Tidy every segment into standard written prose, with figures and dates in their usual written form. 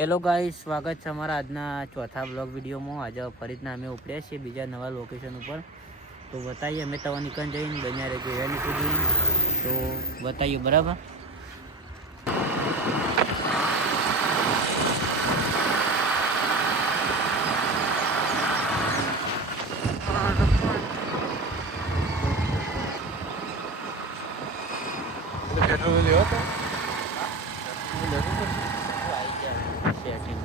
Hello guys, સ્વાગત છે અમારા આજના ચોથા બ્લોગ વિડીયોમાં. આજે ફરીથી અમે ઉપડ્યા છીએ બીજા નવા લોકેશન ઉપર. તો બતાવીએ અમે તવા નીકળ જઈને બન્યા રહેજો એની સુધી. તો બતાવીએ બરાબર. પેટ્રોલ લેવો તો સેટિંગ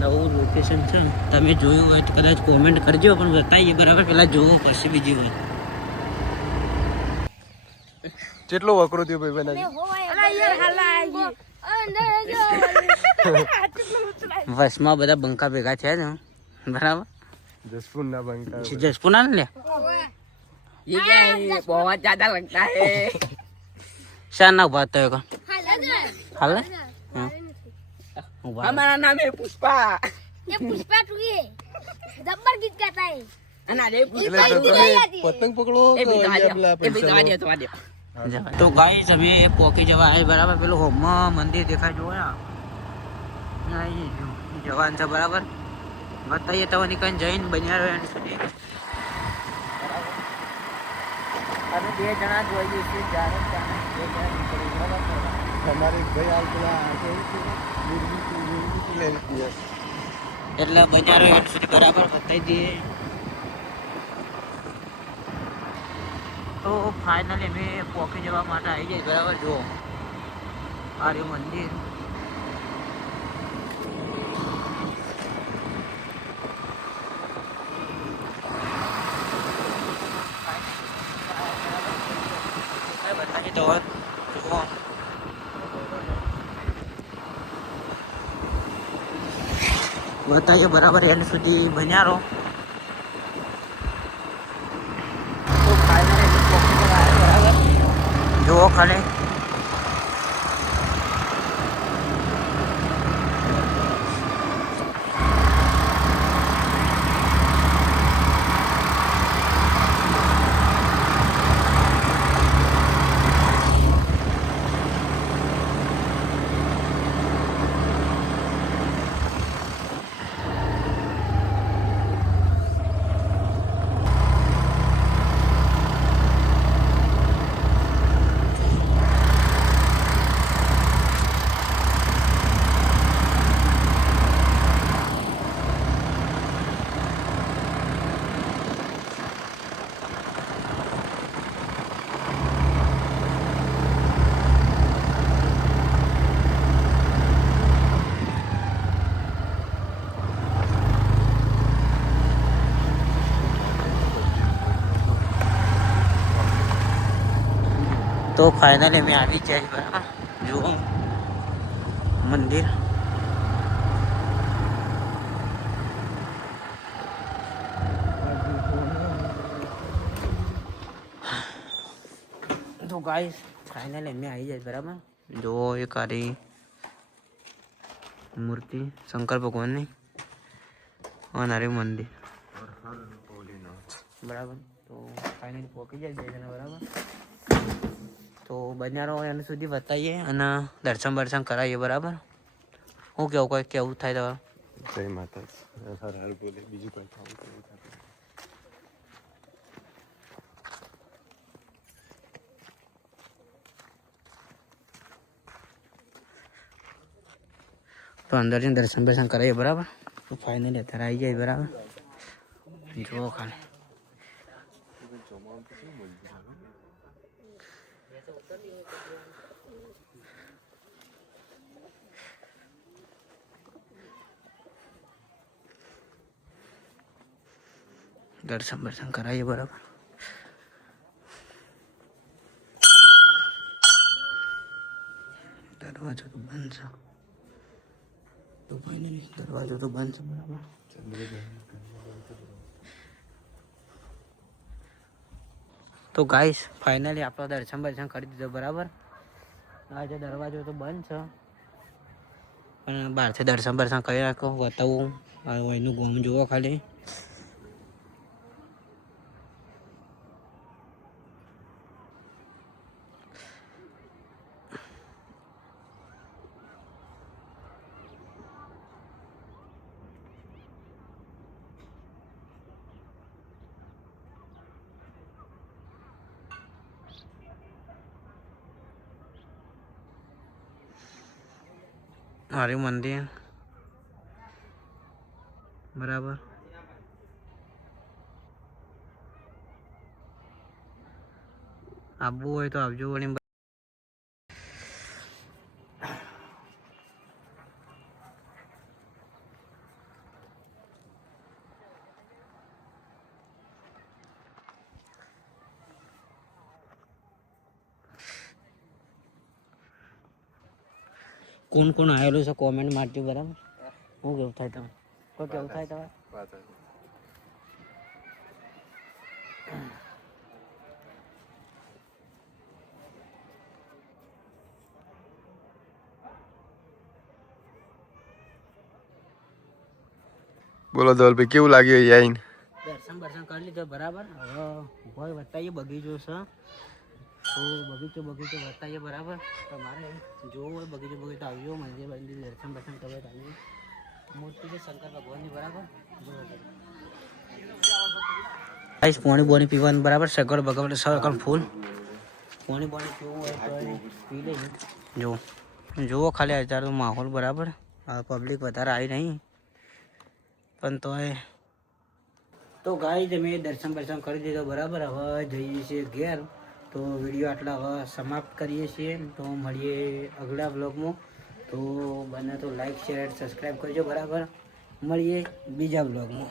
નવું લોકેશન છે. તમે જોયું હોય તો કદાચ કોમેન્ટ કરજો, પણ બતાવીએ બરાબર. પેલા જોવું પછી બીજી હોય. કેટલો વકરો થયો ભાઈ બના બસમાં બધા બંકા ભેગા થયા ને બરાબર. जसपुर ना बनता है जसपुर ना ले ये क्या है? ये बहुत ज्यादा लगता है। शान ना बात है का हाल हमारा नाम है पुष्पा। ये पुष्पा टू ये जब्बर गीत गाता है। अना रे એટલે તો તમે પતંગ પકડો ए તો भी અહીંયા પેલા ए भी પૈસા दो दे। तो गाइस अभी पोकी जवा है बराबर. पेलो होम मंदिर देखा जो है जवान से बराबर. बताइए तो निकल जैन बनिया रहे સુધી अरे બે જણા જોઈએ છે જાણે જાણે બે જણા નીકળી બરાબર. તમારે ભાઈ હાલ પેલા આગે નિર્મિત લે લીધી એટલે બજારો એન્ડ સુધી બરાબર બતાવી દઈએ. તો ફાઇનલી અમે પોકી જવા માટે આવી જાય બરાબર. જુઓ આ રહ્યું મંદિર. બતાવીએ તો જુઓ બતાવીએ બરાબર એન્ડ સુધી બન્યા રહો. તો ફાઇનલી પોકી જવા આવ્યા બરાબર. જુઓ ખાલી તો ફાઇનલી અમે આવી ગયા બરાબર. જુઓ મંદિર. તો ગાઈસ ફાઇનલી અમે આવી જાય બરાબર. જુઓ એક આરી મૂર્તિ શંકર ભગવાનની અને આરી મંદિર બરાબર. તો ફાઇનલી પહોંચી જાય બે જણા બરાબર. તો બન્યા રહો એના સુધી બતાવીએ અને દર્શન બર્શન કરાવીએ બરાબર. હું કેવું કોઈ કેવું થાય તમારું? જય માતા હર હર બોલે બીજું કોઈ ખાવું તો અંદર જઈને દર્શન બર્શન કરાવીએ બરાબર. તો ફાઇનલી અત્યારે આવી જાય બરાબર. જુઓ ખાલી દર્શન બર્શન કરાવીએ બરાબર. દરવાજો તો બંધ છે. તો ફાઇનલી દરવાજો તો બંધ છે બરાબર. તો ગાઈસ ફાઇનલી આપણે દર્શન બર્શન કરી દીધો બરાબર. આજે દરવાજો તો બંધ છે પણ બહારથી દર્શન કરી રાખો બતાવું એનું ગોમ જુઓ ખાલી. મારું મંદિર બરાબર. આવવું હોય તો આવજો વળી. કોણ કોણ આવેલું છે કોમેન્ટ મારજો બરાબર. શું કેવું થાય તમે? કોઈ કેવું થાય તમારે? બોલો ધવલભાઈ કેવું લાગ્યું અહીંયા આવીને? દર્શન કરી લીધો બરાબર. હવે કોઈ બતાવીએ બગીચો છે તો બગીચો બતાવીએ બરાબર. તમારે જોવું હોય બગીચો આવજો. મંદિર દર્શન કરવા આવીએ. મૂર્તિ છે શંકર ભગવાનની બરાબર. પાણી બોની પીવાનું બરાબર. સગવડ બગવડ સગળ ફૂલ પાણી પીવું હોય તો પી લઈએ. જુઓ ખાલી અત્યારે માહોલ બરાબર. પબ્લિક વધારે આવી નહીં પણ તો ગાઈસ અમે દર્શન કરી દીધો બરાબર. હવે જઈએ છીએ ઘેર. તો વિડીયો આટલા હવે સમાપ્ત કરીએ છીએ. તો મળીએ અગલા બ્લોગમાં. તો બને તો લાઈક શેર સબસ્ક્રાઈબ કરજો બરાબર. મળીએ બીજા બ્લોગમાં.